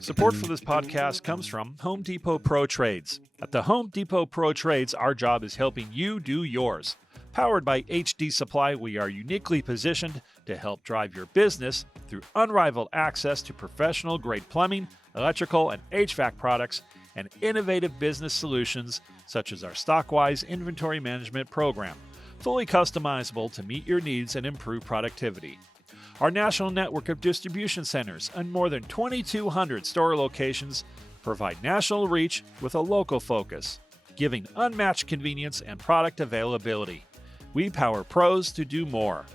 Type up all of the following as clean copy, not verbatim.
Support for this podcast comes from Home Depot Pro Trades. At the Home Depot Pro Trades, our job is helping you do yours. Powered by HD Supply, we are uniquely positioned to help drive your business through unrivaled access to professional-grade plumbing, electrical, and HVAC products, and innovative business solutions such as our Stockwise inventory management program, fully customizable to meet your needs and improve productivity. Our national network of distribution centers and more than 2,200 store locations provide national reach with a local focus, giving unmatched convenience and product availability. We power pros to do more.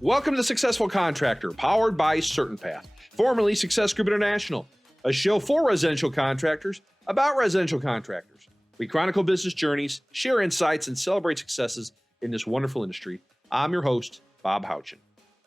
Welcome to Successful Contractor, powered by Certain Path, formerly Success Group International, a show for residential contractors about residential contractors. We chronicle business journeys, share insights, and celebrate successes in this wonderful industry. I'm your host, Bob Houchin.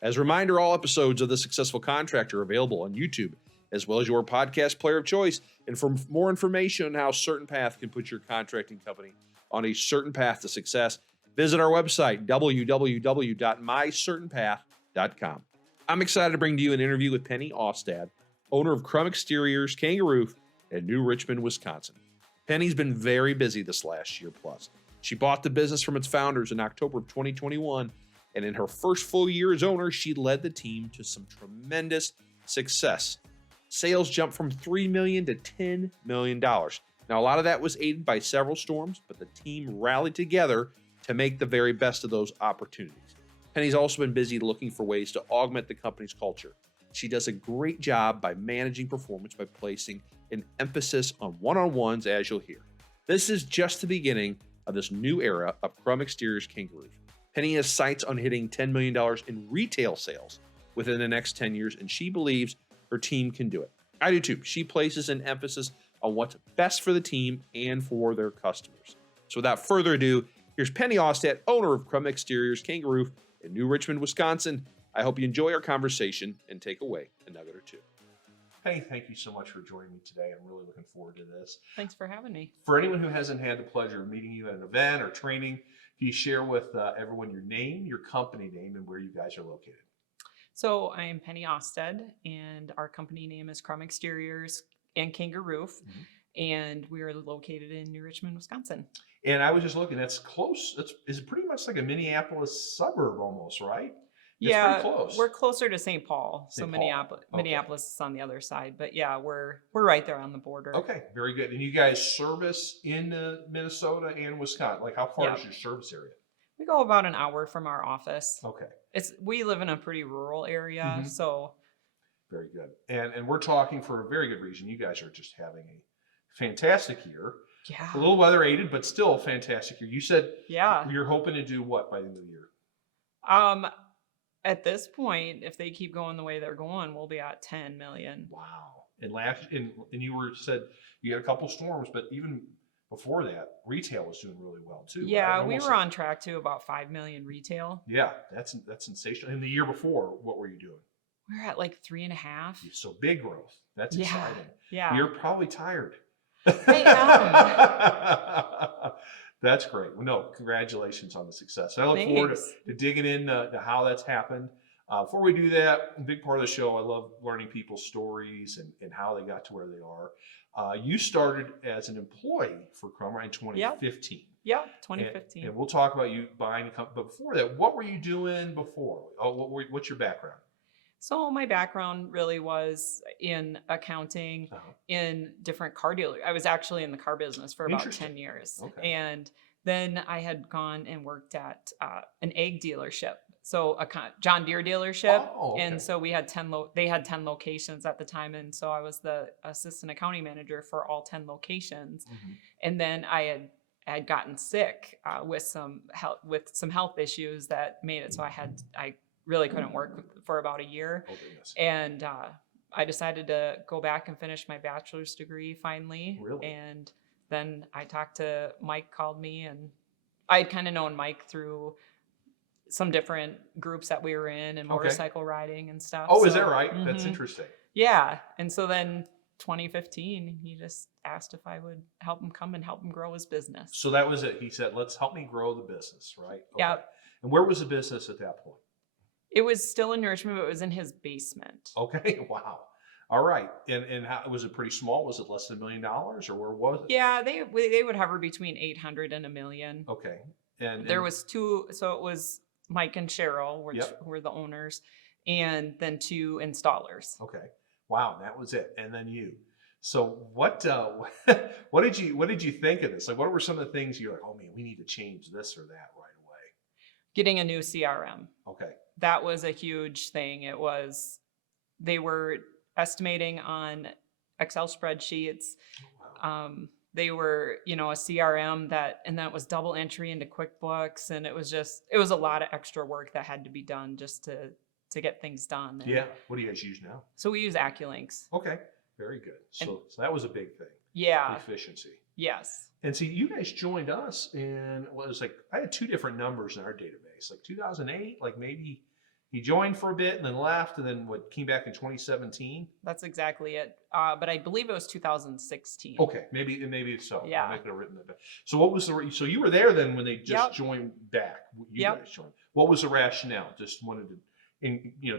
As a reminder, all episodes of The Successful Contractor are available on YouTube, as well as your podcast player of choice. And for more information on how Certain Path can put your contracting company on a certain path to success, visit our website, www.mycertainpath.com. I'm excited to bring to you an interview with Penny Austad, owner of Krumm Exteriors KangaRoof in New Richmond, Wisconsin. Penny's been very busy this last year plus. She bought the business from its founders in October of 2021, and in her first full year as owner, she led the team to some tremendous success. Sales jumped from $3 million to $10 million. Now, a lot of that was aided by several storms, but the team rallied together to make the very best of those opportunities. Penny's also been busy looking for ways to augment the company's culture. She does a great job by managing performance by placing an emphasis on one-on-ones, as you'll hear. This is just the beginning of this new era of Krumm Exteriors KangaRoof. Penny has sights on hitting $10 million in retail sales within the next 10 years, and she believes her team can do it. I do too. She places an emphasis on what's best for the team and for their customers. So without further ado, here's Penny Austad, owner of Krumm Exteriors KangaRoof in New Richmond, Wisconsin. I hope you enjoy our conversation and take away a nugget or two. Penny, thank you so much for joining me today. I'm really looking forward to this. Thanks for having me. For anyone who hasn't had the pleasure of meeting you at an event or training, can you share with everyone your name, your company name, and where you guys are located? So I am Penny Austad, and our company name is Krumm Exteriors KangaRoof, and we are located in New Richmond, Wisconsin. And I was just looking, that's close. It's pretty much like a Minneapolis suburb almost, right? It's yeah, pretty close. We're closer to St. Paul, so Paul. Minneapolis is on the other side. But yeah, we're right there on the border. Okay, very good. And you guys service in Minnesota and Wisconsin. Like, how far is your service area? We go about an hour from our office. Okay. We live in a pretty rural area, so. Very good. And we're talking for a very good reason. You guys are just having a fantastic year. Yeah. A little weather aided, but still a fantastic year. You said you're hoping to do what by the end of the year? At this point, if they keep going the way they're going, we'll be at 10 million. Wow. And you said you had a couple storms, but even before that, retail was doing really well too. Yeah, right? we were on track to about 5 million retail. Yeah, that's sensational. And the year before, what were you doing? We were at like 3.5. So big growth. That's exciting. Yeah. You're probably tired. I am. That's great. Well, no, congratulations on the success. I look forward to digging into how that's happened. Before we do that, a big part of the show, I love learning people's stories and how they got to where they are. You started as an employee for Krumm in 2015. Yeah, 2015. And we'll talk about you buying a company. But before that, what were you doing before? What's your background? So my background really was in accounting, in different car dealers. I was actually in the car business for about 10 years. Okay. And then I had gone and worked at an egg dealership. So a John Deere dealership. Oh, okay. And so we had they had 10 locations at the time. And so I was the assistant accounting manager for all 10 locations. And then I had gotten sick with some health issues that made it so I really couldn't work for about a year. And I decided to go back and finish my bachelor's degree finally. Really? And then I talked to Mike, called me, and I'd kind of known Mike through some different groups that we were in and motorcycle riding and stuff. Oh, is that right? That's interesting. Yeah. And so then 2015, he just asked if I would help him come and help him grow his business. So that was it. He said, let's help me grow the business, right? Okay. Yeah. And where was the business at that point? It was still in Richmond, but it was in his basement. Okay, wow. All right. And how was it pretty small? Was it less than $1 million or where was it? Yeah, they would hover between 800 and $1 million. Okay. And There was two, so it was Mike and Cheryl, which Yep. were the owners, and then 2 installers. Okay. Wow, that was it. And then you. So what what did you think of this? Like what were some of the things you're like, oh man, we need to change this or that right away? Getting a new CRM. Okay. That was a huge thing. They were estimating on Excel spreadsheets. Wow. They were, a CRM and then it was double entry into QuickBooks. And it was a lot of extra work that had to be done just to get things done. And Yeah. What do you guys use now? so we use AccuLinks. Okay. Very good. So that was a big thing. Yeah. Efficiency. Yes. And see, you guys joined us in what was like, I had 2 different numbers in our database, like 2008, like maybe he joined for a bit and then left and then came back in 2017. That's exactly it. But I believe it was 2016. Okay. Maybe so. Yeah. I could have written that down. So what was so you were there then when they just Yep. joined back, you Yep. guys joined. What was the rationale? Just wanted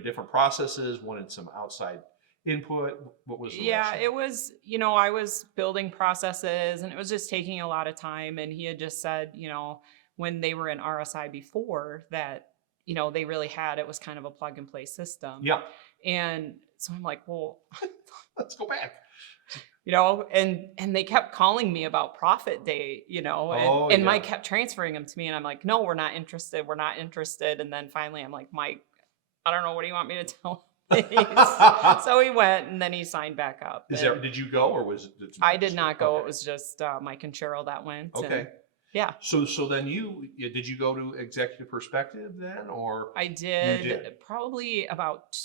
different processes, wanted some outside input. What was the Yeah, rationale? it was, I was building processes and it was just taking a lot of time. And he had just said, when they were in RSI before that, they really it was kind of a plug and play system. Yeah. And so I'm like, well, Let's go back. and they kept calling me about profit day, and Mike kept transferring them to me. And I'm like, no, we're not interested. We're not interested. And then finally I'm like, Mike, I don't know. What do you want me to tell? So he went and then he signed back up. Did you go or was it? I did not go. Okay. It was just Mike and Cheryl that went. Okay. And yeah. So then did you go to executive perspective then or? I did, did. Probably about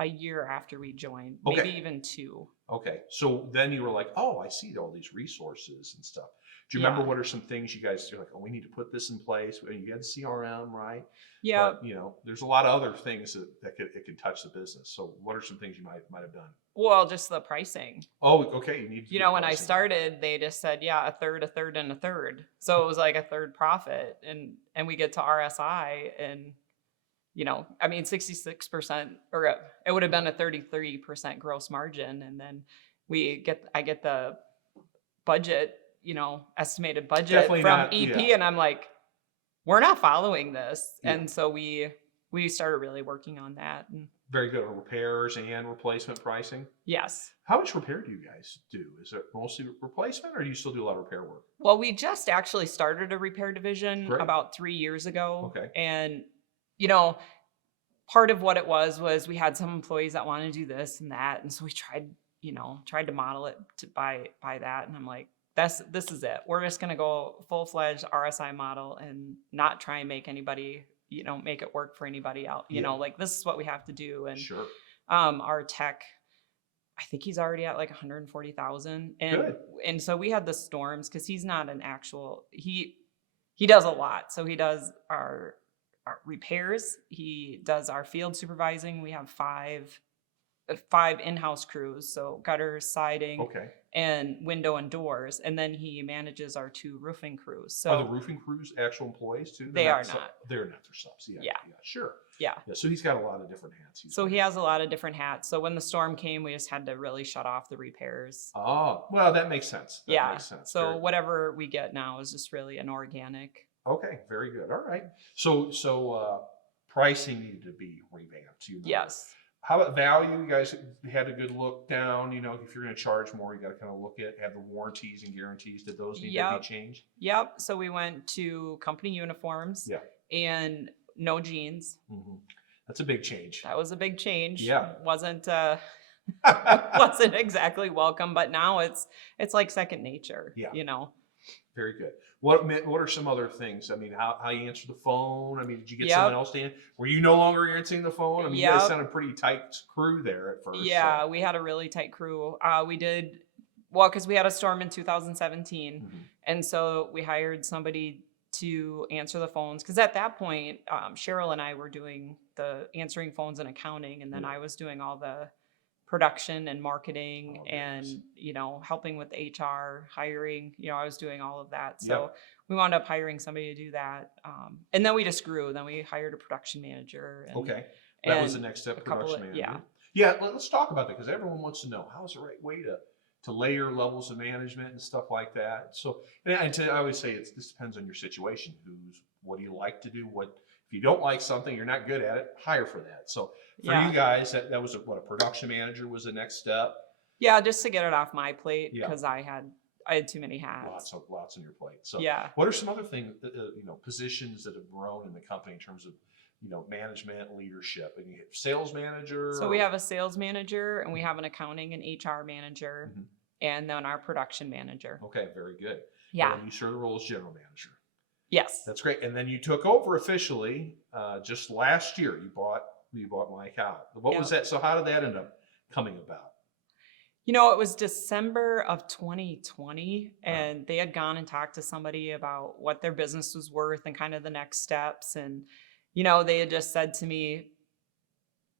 a year after we joined, Okay. maybe even 2. Okay. So then you were like, oh, I see all these resources and stuff. Do you Yeah. remember what are some things you guys are like, oh, we need to put this in place? You had CRM, right? Yeah. But, there's a lot of other things that it can touch the business. So what are some things you might have done? Well, just the pricing. Oh, okay. You need to do When I pricing. started, they just said, yeah, a third, and a third. So it was like a third profit. And we get to RSI and, 66%, or it would have been a 33% gross margin. And then I get the budget, estimated budget Definitely from not- EP. yeah. And I'm like, we're not following this. Yeah. And so we started really working on that. And Very good on repairs and replacement pricing. yes. How much repair do you guys do? Is it mostly replacement or do you still do a lot of repair work? Well, we just actually started a repair division Great. about 3 years ago. Okay. And, part of what it was we had some employees that wanted to do this and that. And so we tried to model it by that. And I'm like, this is it. We're just going to go full-fledged RSI model and not try and make anybody, make it work for anybody else. Like this is what we have to do. And Sure. our tech, I think he's already at like 140,000. And so we had the storms because he's not an actual, he does a lot. So he does our repairs. He does our field supervising. We have 5 in-house crews. So gutters, siding, Okay. and window and doors. And then he manages our 2 roofing crews. So Are the roofing crews actual employees too? They are not. They're not. They're subs. Yeah. Yeah. Sure. yeah. Yeah. So he's got a lot of different hats. So he has a lot of different hats. So when the storm came, we just had to really shut off the repairs. Oh, well, that makes sense. That makes sense. So Very- whatever we get now is just really an organic. Okay. Very good. All right. So pricing needed to be revamped. You remember. Yes. How about value? You guys had a good look down. If you're going to charge more, you got to kind of look at have the warranties and guarantees. Did those need to Yep. be changed? Yep. So we went to company uniforms. Yeah. And no jeans. Mm-hmm. That's a big change. That was a big change. Yeah. Wasn't exactly welcome, but now it's like second nature. Yeah. Very good. What are some other things? I mean, how you answer the phone? I mean, did you get someone else to answer? Were you no longer answering the phone? I mean, you guys sounded pretty tight crew there at first. Yeah, so. we had a really tight crew. We did well because we had a storm in 2017, Mhm. and so we hired somebody to answer the phones because at that point, Cheryl and I were doing the answering phones and accounting, and then Yeah. I was doing all the production and marketing Oh, and, nice. helping with HR, hiring, I was doing all of that. So Yep. we wound up hiring somebody to do that. And then we just grew. Then we hired a production manager Okay. That was the and next step, a couple production of, manager. Yeah, let's talk about that because everyone wants to know how's the right way to layer levels of management and stuff like that. So, I always say this depends on your situation. What do you like to do? If you don't like something, you're not good at it, hire for that. So for yeah. you guys, that was a production manager was the next step. Yeah, just to get it off my plate Yeah. because I had too many hats. Lots on your plate. So yeah. what are some other things, positions that have grown in the company in terms of, management, leadership? And you have sales manager? So we have a sales manager and we have an accounting and HR manager and then our production manager. Okay, very good. Yeah. And you serve the role as general manager. Yes. That's great. And then you took over officially just last year. You bought Mike out. What was that? So how did that end up coming about? It was December of 2020 and they had gone and talked to somebody about what their business was worth and kind of the next steps. And, they had just said to me,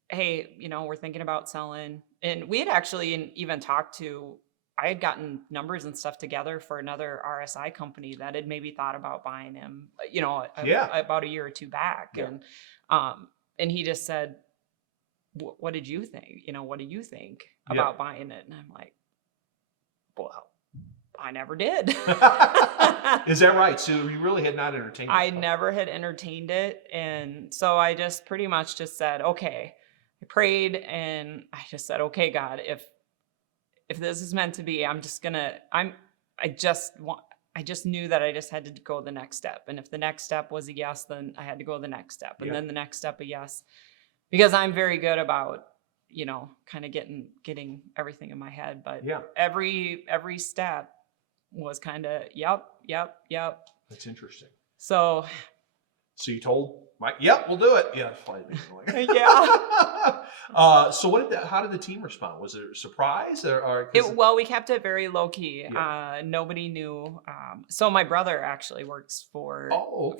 hey, we're thinking about selling. And we had actually even talked to, I had gotten numbers and stuff together for another RSI company that had maybe thought about buying him, about a year or two back. Yeah. And he just said, what did you think? What do you think about buying it? And I'm like, well, I never did. Is that right? So you really had not entertained it? I never had entertained it. And so I just pretty much just said, okay, I prayed and I just said, okay, God, if this is meant to be, I just knew that I just had to go the next step. And if the next step was a yes, then I had to go the next step. And then the next step, a yes, because I'm very good about, kind of getting everything in my head. But every step was kind of, yep. That's interesting. So you told Mike, yep, we'll do it. Yeah. yeah. So how did the team respond? Was it a surprise well, we kept it very low key. Yeah. Nobody knew. So my brother actually works for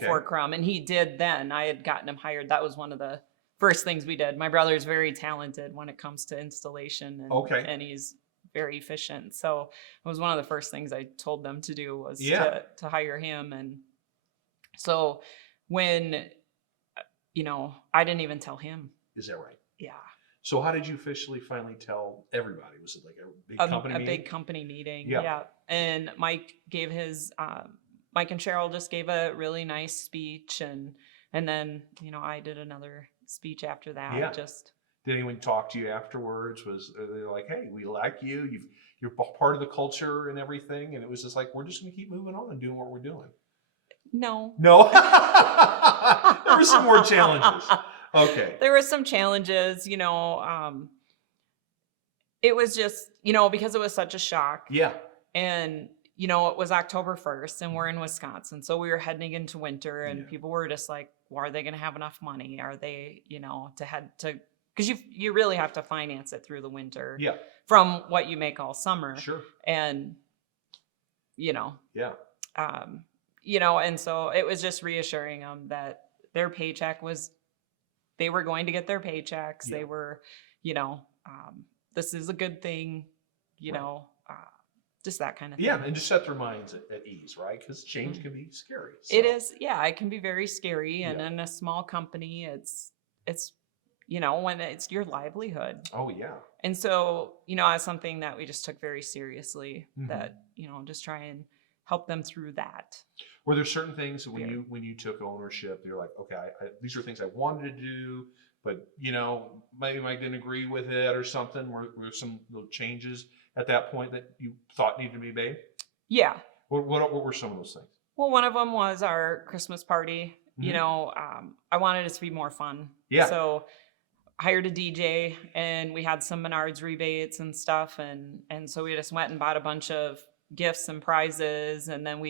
Krumm, and he did then. I had gotten him hired. That was one of the first things we did. My brother's very talented when it comes to installation and he's very efficient. So it was one of the first things I told them to do was to hire him. And so when, I didn't even tell him. Is that right? Yeah. So how did you officially finally tell everybody? Was it like a big company meeting? A big company meeting. Yeah. Yeah. And Mike gave Mike and Cheryl just gave a really nice speech. And then, I did another speech after that. Yeah. Did anyone talk to you afterwards? Are they like, hey, we like you. You're part of the culture and everything. And it was just like, we're just going to keep moving on and doing what we're doing. No. There were some more challenges. Okay. There were some challenges, it was just, because it was such a shock. Yeah. And, it was October 1st and we're in Wisconsin. So we were heading into winter and people were just like, well, are they going to have enough money? Are they, to head to, because you really have to finance it through the winter. Yeah. From what you make all summer. Sure. And, Yeah. And so it was just reassuring them that their paycheck they were going to get their paychecks. Yeah. They were, this is a good thing, just that kind of thing. Yeah. And just set their minds at ease, right? Because change can be scary. So. It is. Yeah. It can be very scary. And in a small company, it's, when it's your livelihood. Oh yeah. And so, as something that we just took very seriously that, just try and help them through that. Were there certain things that when you took ownership, you're like, okay, these are things I wanted to do, but maybe Mike didn't agree with it or something? Were some little changes at that point that you thought needed to be made? Yeah. What were some of those things? Well, one of them was our Christmas party. I wanted it to be more fun. Yeah. So hired a DJ and we had some Menards rebates and stuff. And so we just went and bought a bunch of gifts and prizes. And then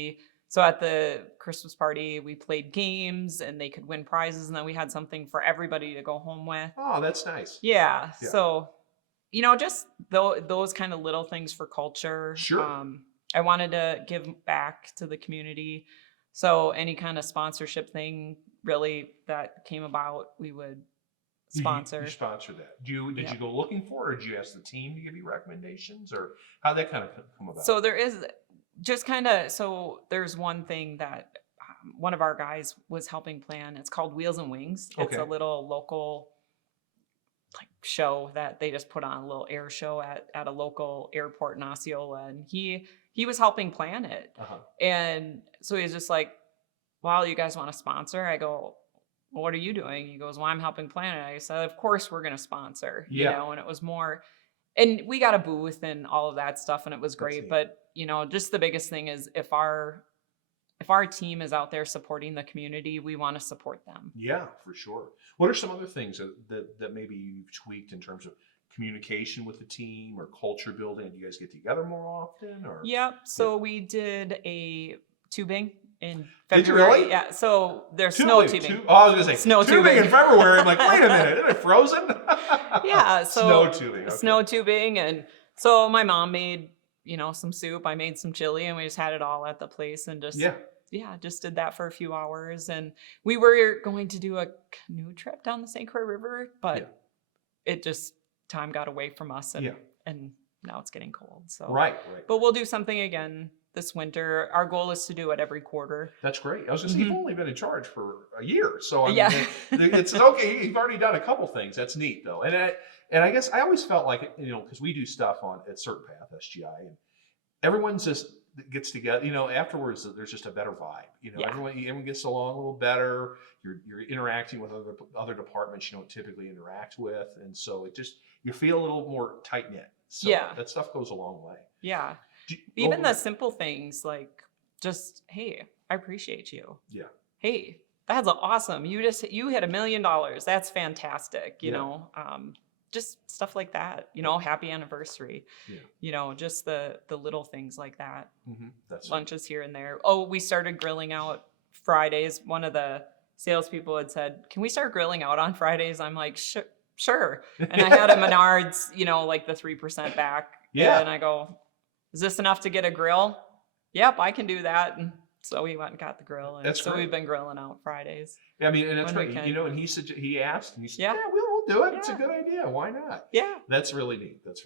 so at the Christmas party, we played games and they could win prizes. And then we had something for everybody to go home with. Oh, that's nice. Yeah. So, just those kind of little things for culture. Sure. I wanted to give back to the community. So any kind of sponsorship thing really that came about, we would sponsor. You sponsored that. Did Yep. you go looking for it, or did you ask the team to give you recommendations, or how'd that kind of come about? So there is just kind of, so there's one thing that one of our guys was helping plan. It's called Wheels and Wings. It's a Okay. little local like show that they just put on, a little air show at a local airport in Osceola, and he was helping plan it. Uh-huh. And so he's just like, well, you guys want to sponsor? I go, well, what are you doing? He goes, well, I'm helping plan it. I said, of course we're going to sponsor, Yeah. you know, and it was more, and we got a booth and all of that stuff, and it was great. neat. But, you know, just the biggest thing is if our team is out there supporting the community, we want to support them. Yeah, for sure. What are some other things that maybe you've tweaked in terms of communication with the team or culture building? Do you guys get together more often? Or Yep. So we did a tubing in Did you February. really? Yeah. So there's snow Tubing. tubing. I was gonna say Snow tubing tubing. in February. I'm like, wait a minute, isn't it frozen? Yeah. So snow tubing. Okay. snow tubing. And so my mom made, you know, some soup. I made some chili, and we just had it all at the place and just, just did that for a few hours. And we were going to do a canoe trip down the St. Croix River, but it just, time got away from us, and now it's getting cold. So Right. But we'll do something again this winter. Our goal is to do it every quarter. That's great. I was going to say, you've only been in charge for a year. So I mean, Yeah. it's okay. You've already done a couple things. That's neat, though. And I guess I always felt like, you know, because we do stuff at Certain Path, SGI, and everyone's just gets together, you know, afterwards there's just a better vibe. You know, everyone gets along a little better. You're interacting with other departments you don't typically interact with. And so it just, you feel a little more tight knit. So that stuff goes a long way. Yeah. Even the simple things like just, hey, I appreciate you. Yeah. Hey, that's awesome. You hit $1 million. That's fantastic. You know, just stuff like that, you know, happy anniversary, you know, just the little things like that. Mm-hmm. That's lunches here and there. Oh, we started grilling out Fridays. One of the salespeople had said, can we start grilling out on Fridays? I'm like, sure. And I had a Menards, you know, like the 3% back. Yeah. And I go, is this enough to get a grill? Yep, I can do that. And so we went and got the grill. And That's so great. we've been grilling out Fridays. I mean, and that's when right. we can. You know, and he asked, and he said, Yeah. we'll do it. It's a Yeah. good idea. Why not? Yeah. That's really neat. That's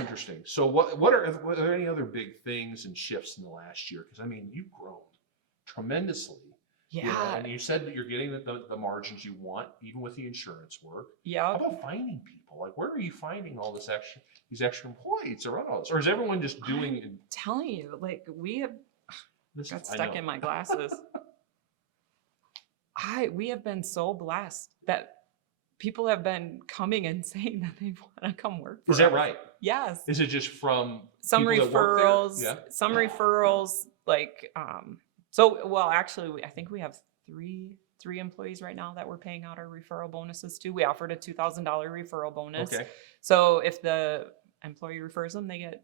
interesting. So what are there any other big things and shifts in the last year? Because I mean, you've grown tremendously. Yeah. You know, and you said that you're getting the margins you want, even with the insurance work. Yeah. How about finding people? Like, where are you finding all these extra employees to run all this? Or is everyone just doing it? I'm telling you, like we have got I stuck know. in my glasses. We have been so blessed that people have been coming and saying that they want to come work for Is that us. right? Yes. Is it just from Some people that work there? referrals, Yeah. some referrals, like, so, well, actually, I think we have three employees right now that we're paying out our referral bonuses to. We offered a $2,000 referral bonus. Okay. So if the employee refers them, they get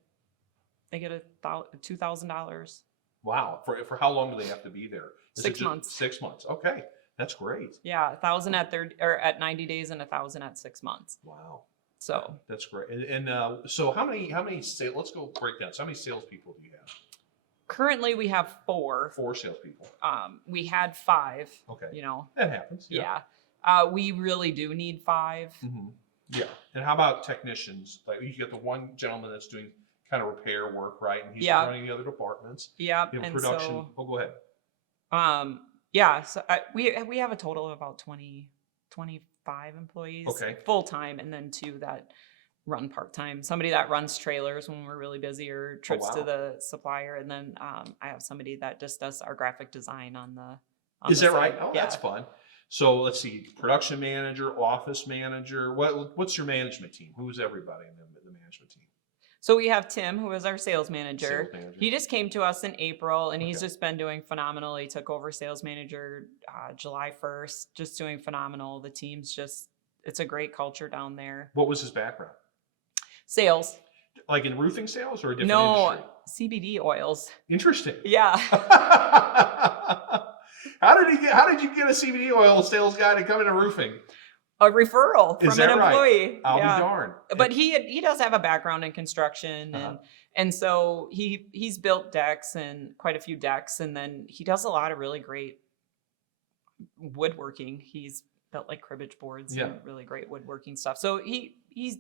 $2,000. Wow. For how long do they have to be there? Is it 6 months. 6 months. Okay. That's great. Yeah, 1,000 at 30 or at 90 days and 1,000 at 6 months. Wow. So That's great. And so how many sales, let's go break down. So how many salespeople do you have? currently we have 4. 4 salespeople. We had 5. Okay. You know. That happens. Yeah. We really do need 5. Mm-hmm. Yeah. And how about technicians? Like you got the one gentleman that's doing kind of repair work, right? And he's running the other departments. Yeah. You have And production. so, Go ahead. yeah. So we have a total of about 25 employees full time, and then 2 that run part time. Somebody that runs trailers when we're really busy, or trips to the supplier, and then I have somebody that just does our graphic design on the. Is that right? side. Oh, Yeah. that's fun. So let's see, production manager, office manager. What's your management team? Who's everybody in the management team? So we have Tim, who is our sales manager. Sales manager. He just came to us in April, and he's Okay. just been doing phenomenal. He took over sales manager July 1st, just doing phenomenal. The team's it's a great culture down there. What was his background? Sales. Like in roofing sales or a different No, industry? CBD oils. Interesting. Yeah. How did you get a CBD oil sales guy to come into roofing? A referral Is from an that right? employee. I'll Yeah. be darned. But he does have a background in construction, and so he's built decks, and quite a few decks, and then he does a lot of really great woodworking. He's built like cribbage boards Yeah. and really great woodworking stuff. So he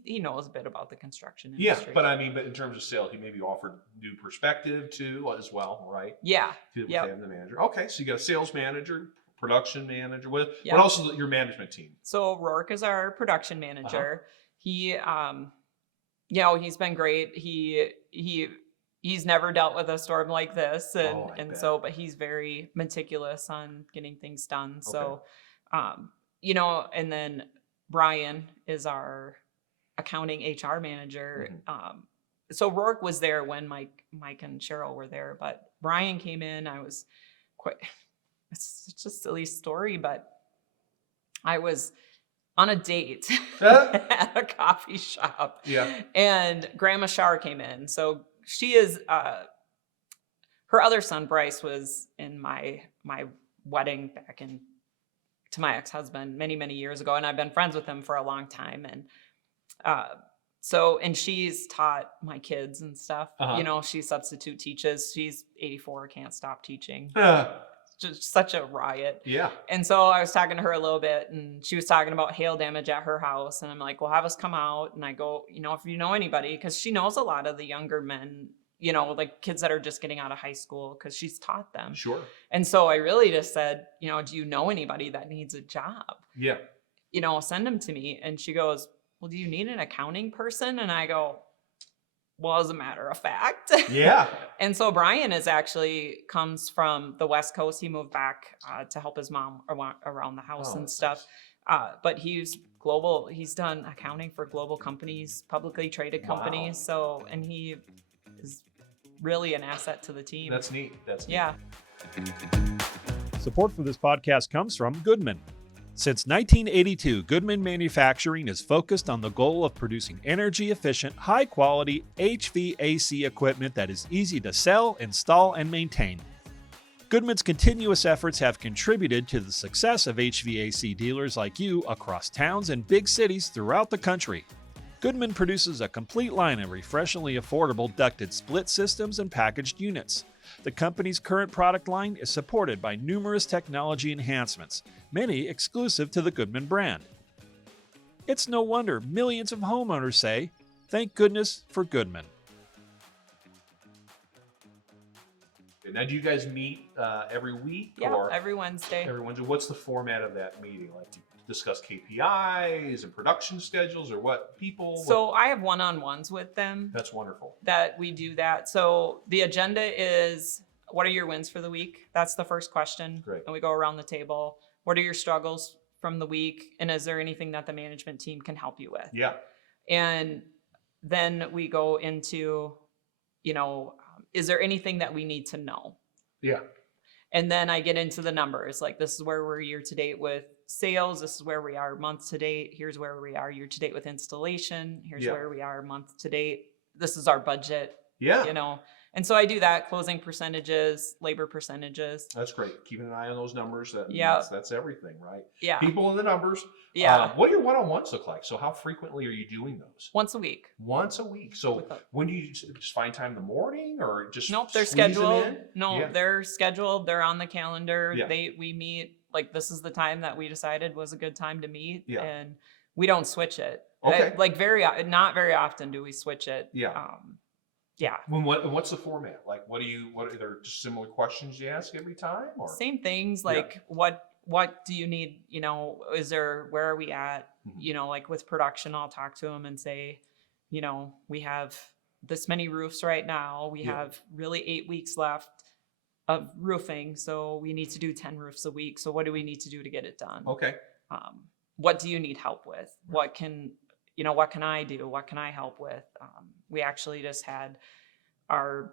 knows a bit about the construction Yeah, industry. but I mean, but in terms of sales, he maybe offered new perspective too as well, right? Yeah. With Yep. having the manager. Okay, so you got a sales manager, production manager. What Yep. else is your management team? So Rourke is our production manager. He, he's been great. He's never dealt with a storm like this, and bet. so, but he's very meticulous on getting things done. So, and then Brian is our accounting HR manager. So Rourke was there when Mike and Cheryl were there, but Brian came in. I was it's such a silly story, but I was on a date at a coffee shop. Yeah. And Grandma Shar came in. So she is, her other son, Bryce, was in my wedding back to my ex-husband many, many years ago. And I've been friends with him for a long time. And, and she's taught my kids and stuff. She substitute teaches. She's 84, can't stop teaching. Just such a riot. Yeah. And so I was talking to her a little bit, and she was talking about hail damage at her house. And I'm like, well, have us come out. And I go, if you know anybody, because she knows a lot of the younger men, like kids that are just getting out of high school, because she's taught them. Sure. And so I really just said, do you know anybody that needs a job? Yeah. Send them to me. And she goes, well, do you need an accounting person? And I go, well, as a matter of fact. Yeah. And so Brian comes from the West Coast. He moved back to help his mom around the house and stuff. Nice. But he's global. He's done accounting for global companies, publicly traded companies. So, and he is really an asset to the team. That's neat. That's neat. Yeah. Support for this podcast comes from Goodman. Since 1982, Goodman Manufacturing is focused on the goal of producing energy-efficient, high-quality HVAC equipment that is easy to sell, install, and maintain. Goodman's continuous efforts have contributed to the success of HVAC dealers like you across towns and big cities throughout the country. Goodman produces a complete line of refreshingly affordable ducted split systems and packaged units. The company's current product line is supported by numerous technology enhancements, many exclusive to the Goodman brand. It's no wonder millions of homeowners say, thank goodness for Goodman. Now, do you guys meet every week? Yeah, or every Wednesday. Every Wednesday. What's the format of that meeting? Like, to discuss KPIs and production schedules, or what people? So I have one-on-ones with them. That's wonderful. That we do that. So the agenda is, what are your wins for the week? That's the first question. Great. And we go around the table. What are your struggles from the week? And is there anything that the management team can help you with? Yeah. And then we go into, is there anything that we need to know? Yeah. And then I get into the numbers. Like, this is where we're year to date with sales. This is where we are month to date. Here's where we are year to date with installation. Here's where we are month to date. This is our budget. Yeah. And so I do that, closing percentages, labor percentages. That's great. Keeping an eye on those numbers. That's everything, right? Yeah. People in the numbers. Yeah. What do your one-on-ones look like? So how frequently are you doing those? Once a week. Once a week. So when do you just find time in the morning, or just Nope, they're squeeze them scheduled. in? No, they're scheduled. They're on the calendar. Yeah. We meet, like, this is the time that we decided was a good time to meet. Yeah. And we don't switch it. Okay. Not very often do we switch it. Yeah. Yeah. What's the format? Like, what are there just similar questions you ask every time, or same things? Like, what do you need? Where are we at? Mm-hmm. Like with production, I'll talk to them and say, we have this many roofs right now. We have really 8 weeks left of roofing. So we need to do 10 roofs a week. So what do we need to do to get it done? Okay. What do you need help with? What can I do? What can I help with? We actually just had our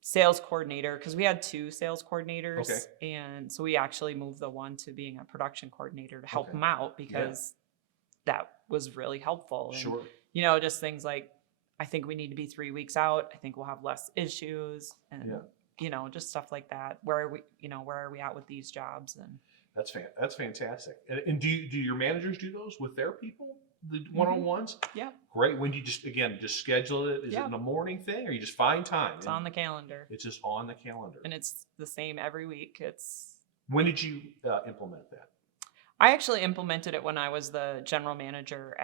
sales coordinator, because we had 2 sales coordinators. Okay. And so we actually moved the one to being a production coordinator to help them out, because that was really helpful. And, Sure. Just things like, I think we need to be 3 weeks out. I think we'll have less issues, and, just stuff like that. Where are we at with these jobs? And that's fantastic. And do your managers do those with their people? The one-on-ones? Yeah. Great. When do you just schedule it? Is it in a morning thing, or you just find time? It's on the calendar. It's just on the calendar. And it's the same every week. When did you implement that? I actually implemented it when I was the general manager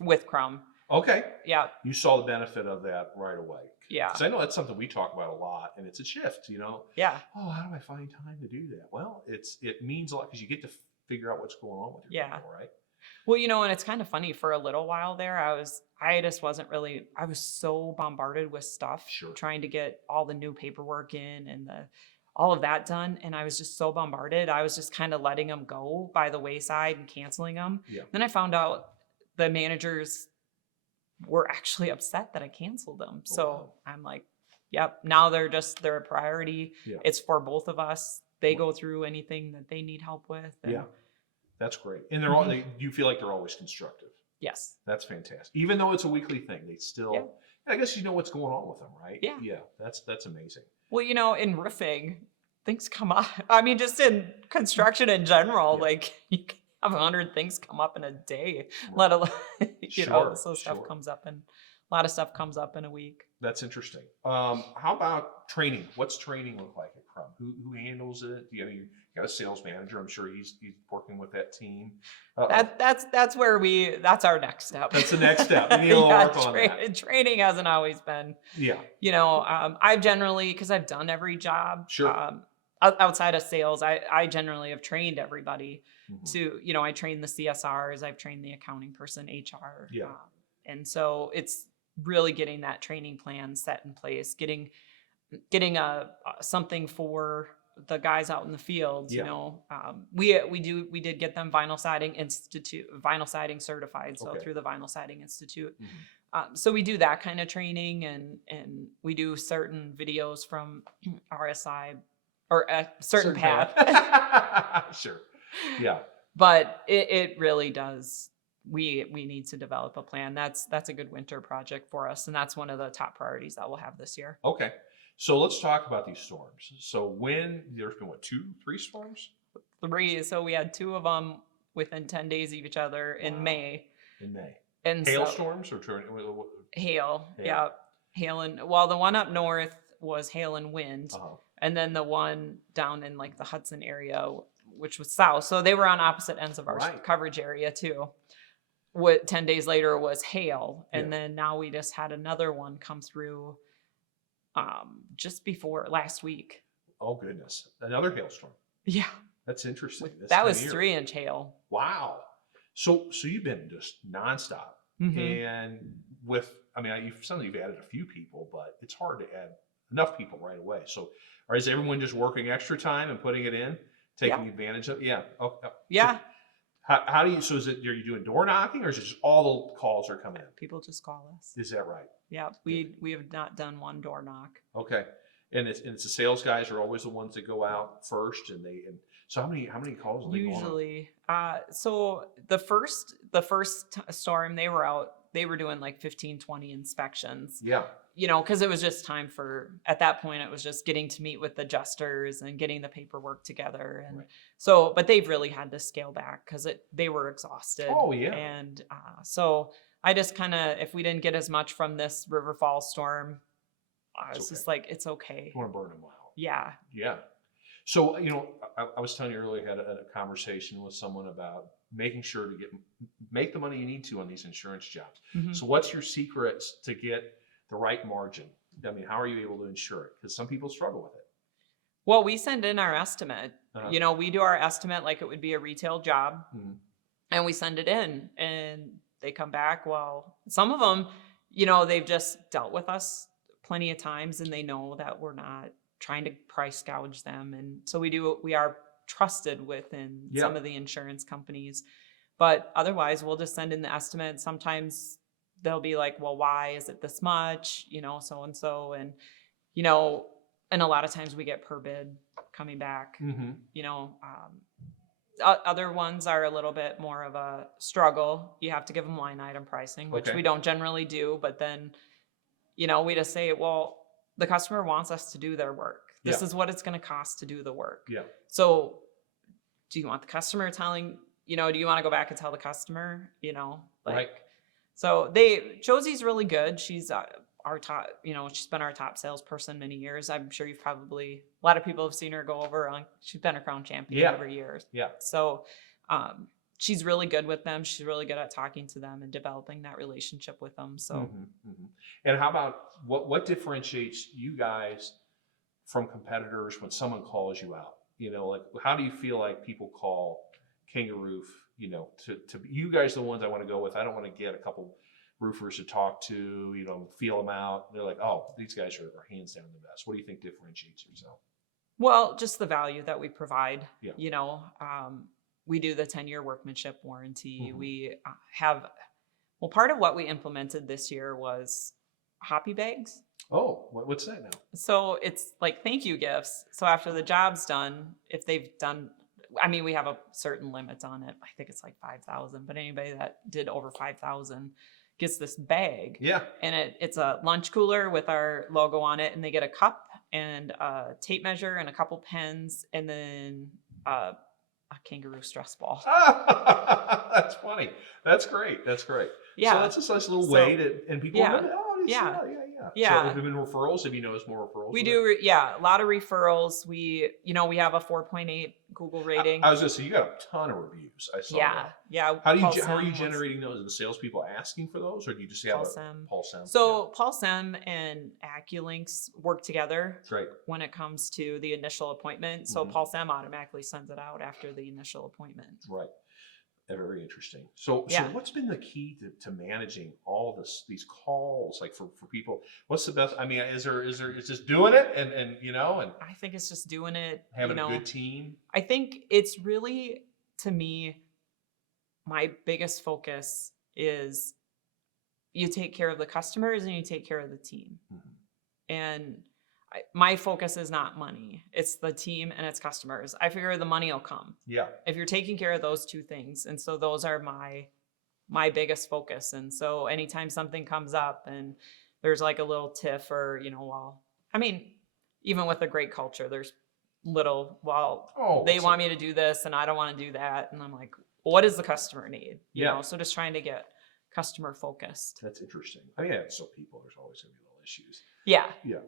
with Krumm. Okay. Yeah. You saw the benefit of that right away. Yeah. Because I know that's something we talk about a lot, and it's a shift, Yeah. Oh, how do I find time to do that? Well, it means a lot because you get to figure out what's going on with your people, right? Well, and it's kind of funny, for a little while there, I just wasn't really, I was so bombarded with stuff, trying to get all the new paperwork in and all of that done. And I was just so bombarded. I was just kind of letting them go by the wayside and canceling them. Yeah. Then I found out the managers were actually upset that I canceled them. So I'm like, yep, now they're a priority. Yeah. It's for both of us. They go through anything that they need help with. Yeah. That's great. And they're all, you feel like they're always constructive. Yes. That's fantastic. Even though it's a weekly thing, they still, I guess you know what's going on with them, right? Yeah. Yeah. That's amazing. Well, in roofing, things come up. I mean, just in construction in general, like you can have 100 things come up in a day, let alone, so stuff comes up, and a lot of stuff comes up in a week. That's interesting. How about training? What's training look like at Krumm? Who handles it? You got a sales manager. I'm sure he's working with that team. That's our next step. That's the next step. We need to work on that. Training hasn't always been. Yeah. I've generally, because I've done every job. Sure. Outside of sales, I generally have trained everybody to, I train the CSRs, I've trained the accounting person, HR. Yeah. And so it's really getting that training plan set in place, getting something for the guys out in the field. We did get them vinyl siding certified. So through the Vinyl Siding Institute. So we do that kind of training, and we do certain videos from RSI or a certain path. Sure. Yeah. But it really does. We need to develop a plan. That's a good winter project for us. And that's one of the top priorities that we'll have this year. Okay. So let's talk about these storms. So there's been 2, 3 storms? 3. So we had 2 of them within 10 days of each other in May. And hailstorms or hail. Yeah. Hail the one up north was hail and wind. And then the one down in like the Hudson area, which was south. So they were on opposite ends of our coverage area too. 10 days later was hail. And then now we just had another one come through just before last week. Oh goodness. Another hailstorm. Yeah. That's interesting. That was 3-inch hail. Wow. So you've been just nonstop. And some of you've added a few people, but it's hard to add enough people right away. So is everyone just working extra time and putting it in, taking advantage of it? Yeah. Oh, yeah. How do you, so are you doing door knocking, or is it just all the calls are coming in? People just call us. Is that right? Yeah. We have not done one door knock. Okay. And it's the sales guys are always the ones that go out first, and so how many calls are they usually so the first storm they were out, they were doing like 15-20 inspections. Yeah. Because it was just time at that point, it was just getting to meet with adjusters and getting the paperwork together. And so, but they've really had to scale back because they were exhausted. Oh, yeah. And so I just if we didn't get as much from this River Falls storm, I was just like, it's okay. You want to burn them out. Yeah. Yeah. So, I was telling you earlier, I had a conversation with someone about making sure to make the money you need to on these insurance jobs. So what's your secrets to get the right margin? I mean, how are you able to insure it? Because some people struggle with it. Well, we send in our estimate. We do our estimate like it would be a retail job, and we send it in, and they come back. Well, some of them, they've just dealt with us plenty of times, and they know that we're not trying to price gouge them. And so we are trusted within some of the insurance companies, but otherwise we'll just send in the estimate. Sometimes they'll be like, well, why is it this much? So-and-so. And, and a lot of times we get per bid coming back. Other ones are a little bit more of a struggle. You have to give them line item pricing, which we don't generally do. But then, we just say, well, the customer wants us to do their work. This is what it's going to cost to do the work. Yeah. So do you want the customer telling, do you want to go back and tell the customer, right. So Josie's really good. She's our top, she's been our top salesperson many years. I'm sure a lot of people have seen her go over she's been a crown champion over years. Yeah. So she's really good with them. She's really good at talking to them and developing that relationship with them. So, And how about what differentiates you guys from competitors when someone calls you out? You know, like how do you feel like people call KangaRoof? You know, to you guys are the ones I want to go with. I don't want to get a couple roofers to talk to, you know, feel them out. They're like, oh, these guys are hands down the best. What do you think differentiates yourself? well, just the value that we provide. Yeah. You know, we do the 10-year workmanship warranty. Mhm. We have, well, part of what we implemented this year was hoppy bags. Oh, what's that now? So it's like thank you gifts. So after the job's done, if they've done, I mean, we have a certain limit on it. I think it's like 5,000, but anybody that did over 5,000 gets this bag. Yeah. And it's a lunch cooler with our logo on it, and they get a cup and a tape measure and a couple pens, and then a kangaroo stress ball. That's funny. That's great. That's great. Yeah. So that's just a nice little way to, and people Yeah. remember, oh, Yeah. So have there been referrals? Have you noticed more referrals? We do, yeah, a lot of referrals. We have a 4.8 Google rating. I was gonna say you got a ton of reviews. I saw that. Yeah. How are you generating those? Are the salespeople asking for those, or do you just have Pulse M? So Pulse M and AccuLinks work together. That's right. When it comes to the initial appointment. So Pulse M automatically sends it out after the initial appointment. Right. Very interesting. So what's been the key to managing all these calls, like for people? What's the best? I mean, is just doing it and you know, and I think it's just doing it, having a good team. I think it's really, to me, my biggest focus is you take care of the customers and you take care of the team. And my focus is not money. It's the team and it's customers. I figure the money will come. Yeah. If you're taking care of those two things. And so those are my biggest focus. And so anytime something comes up and there's like a little tiff or, I mean, even with a great culture, there's little, they want me to do this and I don't want to do that. And I'm like, what does the customer need? You know, so just trying to get customer focused. That's interesting. I mean, so people, there's always going to be little issues. Yeah. Yeah.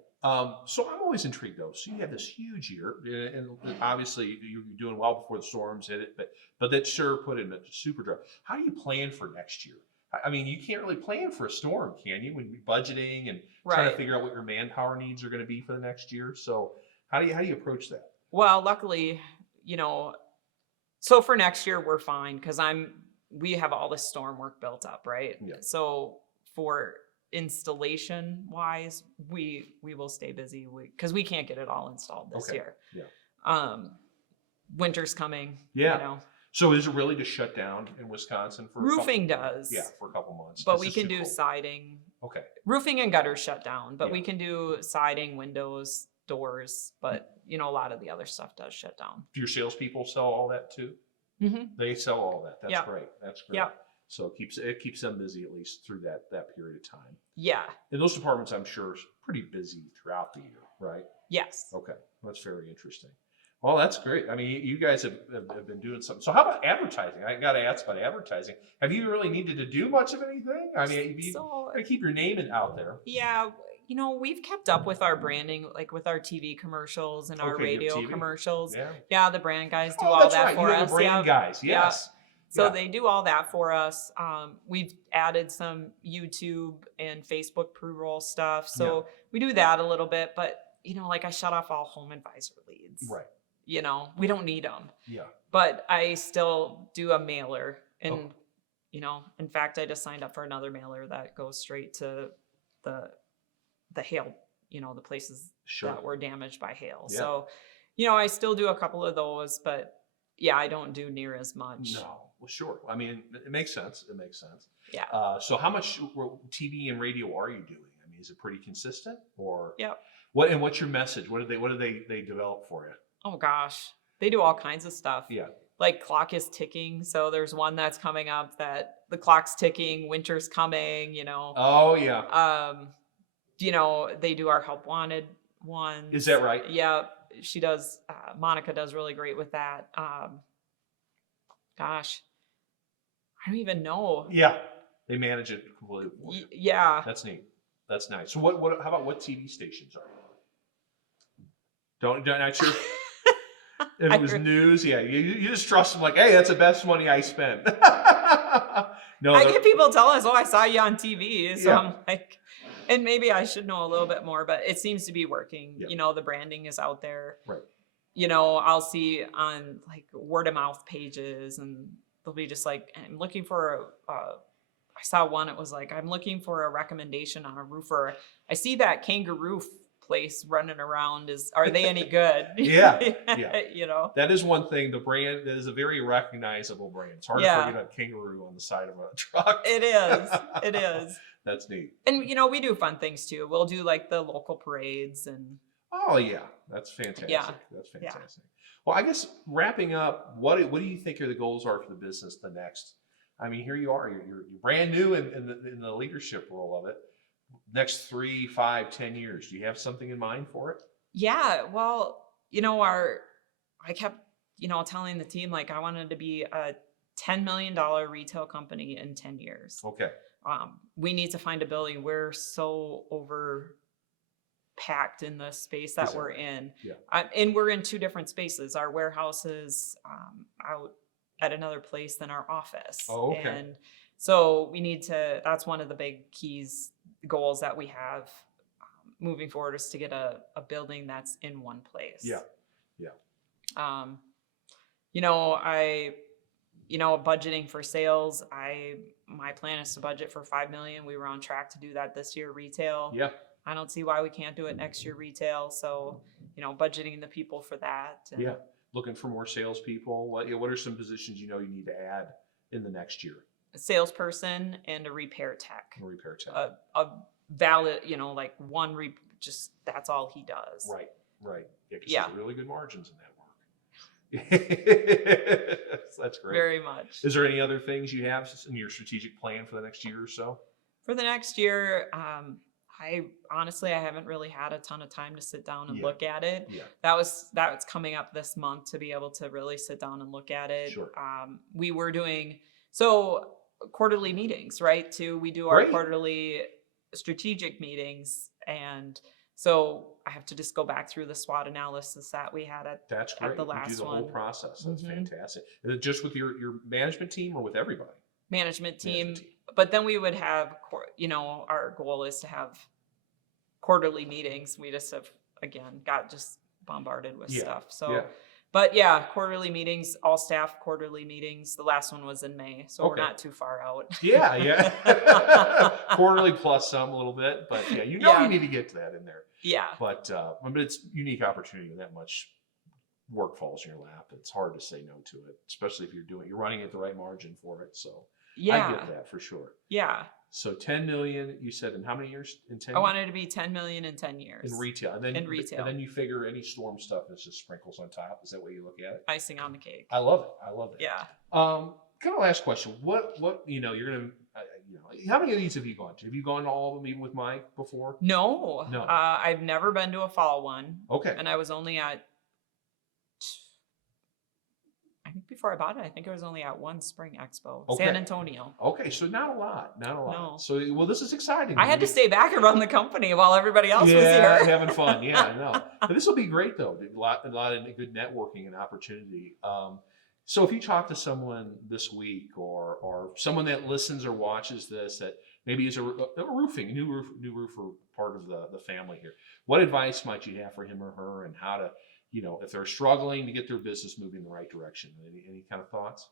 So I'm always intrigued though. So you have this huge year, and obviously you're doing well before the storms hit it, but that sure put in a super drought. How do you plan for next year? I mean, you can't really plan for a storm, can you? When you're budgeting and trying to figure out what your manpower needs are going to be for the next year. So how do you approach that? Well, luckily, so for next year we're fine because we have all this storm work built up, right? Yeah. So for installation wise, we will stay busy because we can't get it all installed this year. Yeah. Winter's coming. Yeah. So is it really just shut down in Wisconsin for roofing? Does. Yeah, for a couple months. But we can do siding. Okay. Roofing and gutters shut down, but we can do siding, windows, doors. But a lot of the other stuff does shut down. Do your salespeople sell all that too? Mm-hmm. They sell all that. That's great. That's great. Yeah. So it keeps them busy at least through that period of time. Yeah. And those departments, I'm sure, is pretty busy throughout the year, right? Yes. Okay. That's very interesting. Well, that's great. I mean, you guys have been doing something. So how about advertising? I got to ask about advertising. Have you really needed to do much of anything? I mean, you got to keep your name out there. Yeah. We've kept up with our branding, like with our TV commercials and our radio commercials. Yeah. The brand guys do all that for us. The brand guys. Yes. Yeah. So they do all that for us. We've added some YouTube and Facebook pre-roll stuff. So we do that a little bit, but I shut off all home advisor leads. Right. We don't need them. Yeah. But I still do a mailer. And, in fact, I just signed up for another mailer that goes straight to the hail, the places that were damaged by hail. Yeah. So, I still do a couple of those, but yeah, I don't do near as much. No. Well, sure. I mean, it makes sense. It makes sense. Yeah. So how much TV and radio are you doing? I mean, is it pretty consistent or? Yeah. What's your message? What do they develop for you? Oh gosh, they do all kinds of stuff. Yeah. Like clock is ticking. So there's one that's coming up that the clock's ticking, winter's coming, Oh yeah. They do our help wanted one. Is that right? Yeah. She does. Monica does really great with that. Gosh, I don't even know. Yeah. They manage it completely. Yeah. That's neat. That's nice. So how about what TV stations are you on? Not sure. If it was news, yeah, you just trust them like, hey, that's the best money I spent. No, I get people telling us, oh, I saw you on TV. So Yeah. I'm like, and maybe I should know a little bit more, but it seems to be working. Yeah. You know, the branding is out there. Right. You know, I'll see on like word of mouth pages, and they'll be just like, I'm looking for I saw one, it was like, I'm looking for a recommendation on a roofer. I see that KangaRoof place running around. Are they any good? Yeah. Yeah. You know, That is one thing. The brand that is a very recognizable brand. It's hard to forget a kangaroo on the side of a truck. It is. It is. That's neat. And you know, we do fun things too. We'll do like the local parades and. Oh yeah, that's fantastic. Yeah. That's fantastic. Well, I guess wrapping up, what do you think the goals are for the business the next? I mean, here you are. You're brand new in the leadership role of it. Next 3, 5, 10 years. Do you have something in mind for it? Yeah. Well, you know, I kept, you know, telling the team like I wanted to be a $10 million retail company in 10 years. Okay. We need to find a building. We're so overpacked in the space that we're in. Yeah. And we're in 2 different spaces. Our warehouse is out at another place than our office. Oh, okay. And so we need to, that's one of the big goals that we have moving forward, is to get a building that's in one place. Yeah. Yeah. You know, budgeting for sales, my plan is to budget for 5 million. We were on track to do that this year retail. Yeah. I don't see why we can't do it next year retail. So, you know, budgeting the people for that. And yeah. Looking for more salespeople. What are some positions you need to add in the next year? a salesperson and a repair tech. A repair tech. A valid, you know, like one, just that's all he does. Right, right. Yeah, 'cause Yeah. there's really good margins in that work. That's great. Very much. Is there any other things you have in your strategic plan for the next year or so? For the next year, I haven't really had a ton of time to sit down and look at it. Yeah. That's coming up this month to be able to really sit down and look at it. Sure. We were doing quarterly meetings, right? We do our quarterly strategic meetings, and so I have to just go back through the SWOT analysis that we had at That's great. at the last you do the one. whole process. That's fantastic. Is it just with your management team or with everybody? Management team. But then we would have, our goal is to have quarterly meetings. We just have, again, got just bombarded with stuff. So, but yeah, quarterly meetings, all staff quarterly meetings. The last one was in May, so we're not too far out. Yeah. Quarterly plus some a little bit, but you need to get to that in there. Yeah. But it's unique opportunity when that much work falls in your lap. It's hard to say no to it, especially if you're running at the right margin for it. So I get that for sure. Yeah. So 10 million, you said, in how many years? In 10 I wanted to be 10 million in 10 years. In retail. And then in retail. And then you figure any storm stuff is just sprinkles on top. Is that what you look at it? Icing on the cake. I love it. Yeah. Kind of last question. What you're going to, how many of these have you gone to? Have you gone to all of them even with Mike before? No. I've never been to a fall one. Okay. And I was only at, I think before I bought it, I think I was only at one spring expo, San Antonio. Okay, so not a lot. No. So, this is exciting. I had to stay back and run the company while everybody else was here. Having fun. Yeah, no. But this will be great, though. A lot of good networking and opportunity. So if you talk to someone this week or someone that listens or watches this that maybe is a new roofer part of the family here, what advice might you have for him or her, and how to, if they're struggling to get their business moving in the right direction? Any kind of thoughts?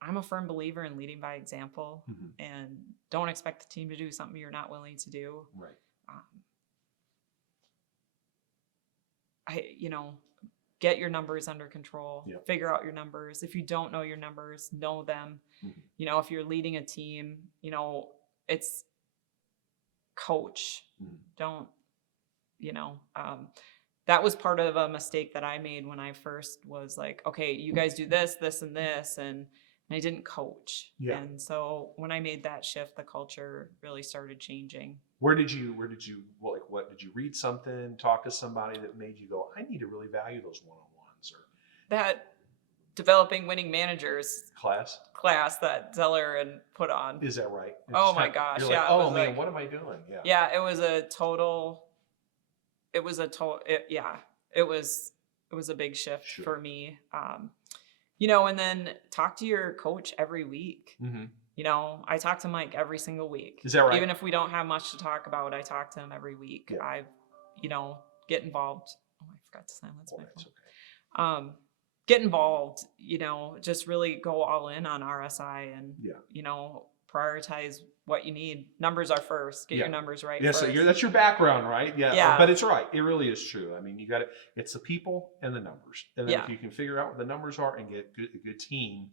I'm a firm believer in leading by example, and don't expect the team to do something you're not willing to do. Right. Get your numbers under control, figure out your numbers. If you don't know your numbers, know them. If you're leading a team, it's coach. Don't, that was part of a mistake that I made when I first was like, okay, you guys do this, this, and this. And I didn't coach. Yeah. And so when I made that shift, the culture really started changing. What did you read something, talk to somebody that made you go, I need to really value those one-on-ones? Or that developing winning managers class that Zeller and put on. Is that right? Oh my gosh. Yeah. Like, oh man, what am I doing? Yeah. Yeah. It was was a big shift for me. You know, and then talk to your coach every week. Mm-hmm. You know, I talk to Mike every single week. Is that right? Even if we don't have much to talk about, I talk to him every week. Yeah. I, you know, get involved. Oh, I forgot to silence my That's phone. okay. Get involved, you know, just really go all in on RSI and, Yeah. you know, prioritize what you need. Numbers are first. Get your numbers right Yeah, first. so that's your background, right? Yeah. Yeah. But it's right. It really is true. I mean, you got it's the people and the numbers. And then Yeah. if you can figure out what the numbers are and get a good team,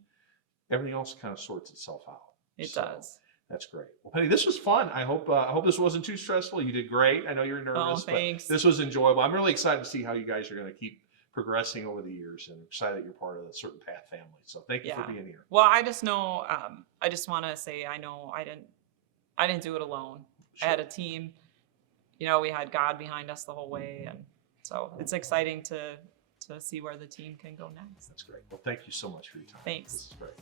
everything else kind of sorts itself out. It does. That's great. Well, Penny, this was fun. I hope this wasn't too stressful. You did great. I know you're nervous, but thanks. this was enjoyable. I'm really excited to see how you guys are going to keep progressing over the years, and excited that you're part of the Certain Path family. So thank you for being here. Well, I just know, I just want to say, I know I didn't do it alone. Sure. I had a team. You know, we had God behind us the whole way, and so it's exciting to see where the team can go next. That's great. Well, thank you so much for your time. Thanks. This is great.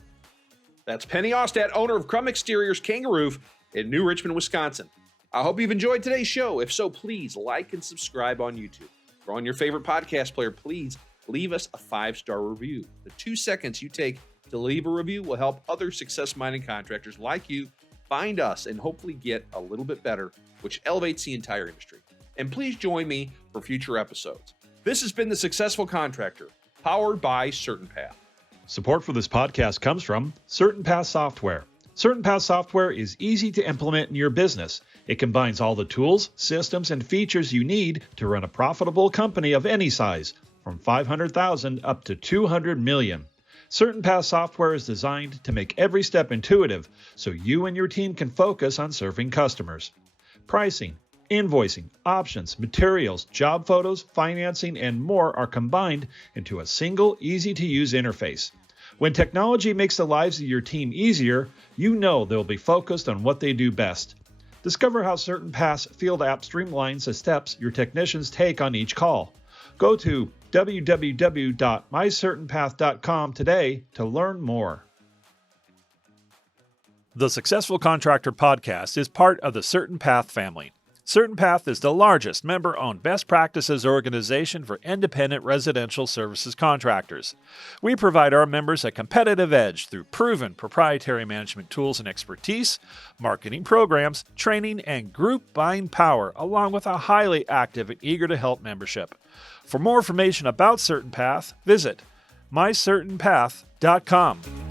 That's Penny Austad, owner of Krumm Exteriors KangaRoof in New Richmond, Wisconsin. I hope you've enjoyed today's show. If so, please like and subscribe on YouTube. If you're on your favorite podcast player, please leave us a 5-star review. The 2 seconds you take to leave a review will help other success-minded contractors like you find us and hopefully get a little bit better, which elevates the entire industry. And please join me for future episodes. This has been The Successful Contractor, powered by Certain Path. Support for this podcast comes from Certain Path Software. Certain Path Software is easy to implement in your business. It combines all the tools, systems, and features you need to run a profitable company of any size, from $500,000 up to $200 million. Certain Path Software is designed to make every step intuitive so you and your team can focus on serving customers. Pricing, invoicing, options, materials, job photos, financing, and more are combined into a single, easy-to-use interface. When technology makes the lives of your team easier, you know they'll be focused on what they do best. Discover how Certain Path's field app streamlines the steps your technicians take on each call. Go to www.mycertainpath.com today to learn more. The Successful Contractor Podcast is part of the Certain Path family. Certain Path is the largest member-owned best practices organization for independent residential services contractors. We provide our members a competitive edge through proven proprietary management tools and expertise, marketing programs, training, and group buying power, along with a highly active and eager-to-help membership. For more information about Certain Path, visit mycertainpath.com.